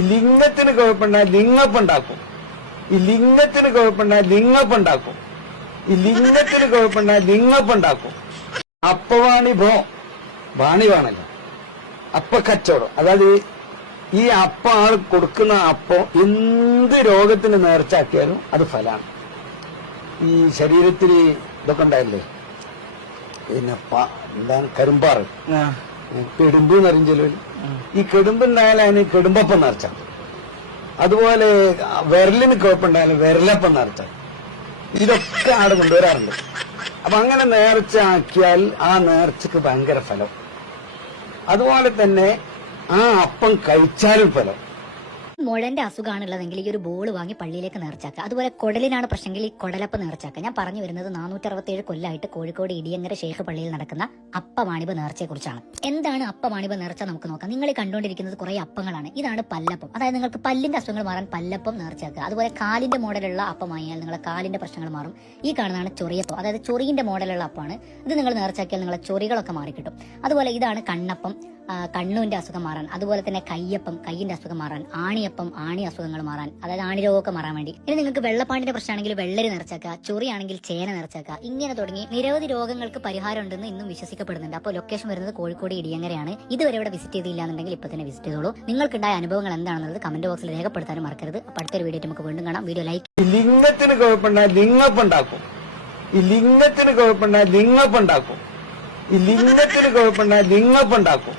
ലിംഗത്തിന് കുഴപ്പമുണ്ടായ ലിംഗപ്പുണ്ടാക്കും. ഈ ലിംഗത്തിന് കുഴപ്പമുണ്ടായ ലിംഗപ്പുണ്ടാക്കും. ഈ ലിംഗത്തിന് കുഴപ്പമുണ്ടായ ലിംഗപ്പുണ്ടാക്കും. അപ്പവാണി ഭോ. വാണി വേണല്ലോ. അപ്പ കച്ചവടം. അതായത് ഈ അപ്പ ആൾ കൊടുക്കുന്ന അപ്പം എന്ത് രോഗത്തിന് നേർച്ചാക്കിയാലും അത് ഫലാണ്. ഈ ശരീരത്തിൽ ഇതൊക്കെ ഉണ്ടായില്ലേ? പിന്നെ എന്താണ്? കരുമ്പാറ്. പെടുമ്പ് എന്ന് പറയും ചിലവർ ഈ കെടുമ്പുണ്ടായാലും അതിന് കെടുമ്പപ്പം നിറച്ച അതുപോലെ വിരലിന് കുഴപ്പമുണ്ടായാലും വിരലപ്പം നിറച്ച ഇതൊക്കെ ആട് കൊണ്ടുവരാറുണ്ട്. അപ്പൊ അങ്ങനെ നേർച്ച ആക്കിയാൽ ആ നേർച്ചക്ക് ഭയങ്കര ഫലം. അതുപോലെ തന്നെ ആ അപ്പം കഴിച്ചാലും ഫലം. മുഴന്റെ അസുഖമാണുള്ളതെങ്കിൽ ഈ ഒരു ബോൾ വാങ്ങി പള്ളിയിലേക്ക് നേർച്ചാക്കുക അതുപോലെ കുടലിനാണ് പ്രശ്നമെങ്കിൽ ഈ കുടലപ്പ് നേർച്ചാക്കുക ഞാൻ പറഞ്ഞു വരുന്നത് നാനൂറ്റി അറുപത്തിയേഴ് കൊല്ലമായിട്ട് കോഴിക്കോട് ഇടിയങ്ങര ശേഖ പള്ളിയിൽ നടക്കുന്ന അപ്പമാണിബ നേർച്ചയെ കുറിച്ചാണ് എന്താണ് അപ്പമാണിബ നേർച്ച നമുക്ക് നോക്കാം. നിങ്ങൾ കണ്ടുകൊണ്ടിരിക്കുന്നത് കുറെ അപ്പങ്ങളാണ്. ഇതാണ് പല്ലപ്പം. അതായത് നിങ്ങൾക്ക് പല്ലിന്റെ അസുഖങ്ങൾ മാറാൻ പല്ലപ്പം നേർച്ചാക്കുക അതുപോലെ കാലിന്റെ മോഡലുള്ള അപ്പമായാൽ നിങ്ങളെ കാലിന്റെ പ്രശ്നങ്ങൾ മാറും. ഈ കാണുന്നതാണ് ചൊറിയപ്പം. അതായത് ചൊറിയിന്റെ മോഡലുള്ള അപ്പമാണ് ഇത് നിങ്ങൾ നേർച്ചാക്കിയാൽ നിങ്ങളെ ചൊറികളൊക്കെ മാറിക്കിട്ടും. അതുപോലെ ഇതാണ് കണ്ണപ്പം. ആ, അസുഖം മാറാൻ അതുപോലെ തന്നെ കയ്യപ്പം കയ്യിന്റെ അസുഖം മാറാൻ ആണിയപ്പം ആണി അസുഖങ്ങൾ മാറാൻ അതായത് ആണി രോഗമൊക്കെ മാറാൻ വേണ്ടി. ഇനി നിങ്ങൾക്ക് വെള്ളപ്പാണ്ടിന്റെ പ്രശ്നമാണെങ്കിൽ വെള്ളരി നിറച്ചേക്കുക ചൊറിയാണെങ്കിൽ ചേന നിറച്ചേക്കുക ഇങ്ങനെ തുടങ്ങി നിരവധി രോഗങ്ങൾക്ക് പരിഹാരം ഉണ്ടെന്ന് ഇന്നും വിശ്വസിക്കപ്പെടുന്നുണ്ട്. അപ്പോൾ ലൊക്കേഷൻ വരുന്നത് കോഴിക്കോട് ഇടിയങ്ങരെയാണ്. ഇതുവരെ ഇവിടെ വിസിറ്റ് ചെയ്തില്ല എന്നുണ്ടെങ്കിൽ ഇപ്പൊ തന്നെ വിസിറ്റ് ചെയ്തോളൂ. നിങ്ങൾക്കുണ്ടായ അനുഭവങ്ങൾ എന്താണെന്നുള്ളത് കമന്റ് ബോക്സിൽ രേഖപ്പെടുത്താനും മറക്കരുത്. അപ്പോൾ അടുത്തൊരു വീഡിയോ നമുക്ക് വീണ്ടും കാണാം. വീഡിയോ ലൈക്ക് ലിംഗത്തിന് കുഴപ്പമുണ്ടായ ലിംഗപ്പുണ്ടാക്കും. ഈ ലിംഗത്തിന് കുഴപ്പമുണ്ടായ ലിംഗപ്പുണ്ടാക്കും. ഈ ലിംഗത്തിന് കുഴപ്പമുണ്ടായ ലിംഗപ്പുണ്ടാക്കും.